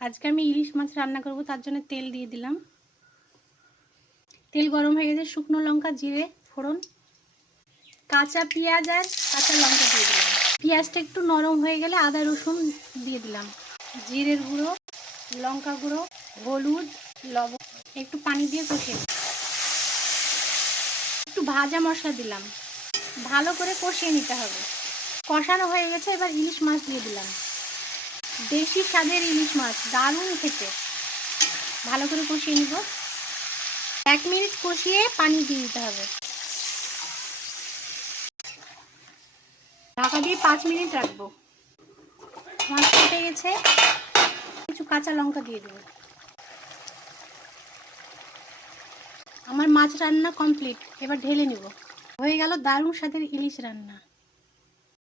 আজকে আমি ইলিশ মাছ রান্না করব, তার জন্য তেল দিয়ে দিলাম। তেল গরম হয়ে গেছে, শুকনো লঙ্কা, জিরে ফোড়ন, কাঁচা পেঁয়াজ আর কাঁচা লঙ্কা দিয়ে দিলাম। পেঁয়াজটা একটু নরম হয়ে গেলে আদা রসুন দিয়ে দিলাম। জিরের গুঁড়ো, লঙ্কা গুঁড়ো, হলুদ, লবণ, একটু পানি দিয়ে কষিয়ে একটু ভাজা মশলা দিলাম। ভালো করে কষিয়ে নিতে হবে। কষানো হয়ে গেছে, এবার ইলিশ মাছ দিয়ে দিলাম। দেশি স্বাদের ইলিশ মাছ, দারুণ খেতে। ভালো করে কষিয়ে নিব। 1 মিনিট কষিয়ে পানি দিয়ে দিতে হবে। ঢাকা দিয়ে 5 মিনিট রাখবো। মাছ ফুটে গেছে, কিছু কাঁচা লঙ্কা দিয়ে দেবো। আমার মাছ রান্না কমপ্লিট, এবার ঢেলে নিব। হয়ে গেল দারুণ স্বাদের ইলিশ রান্না।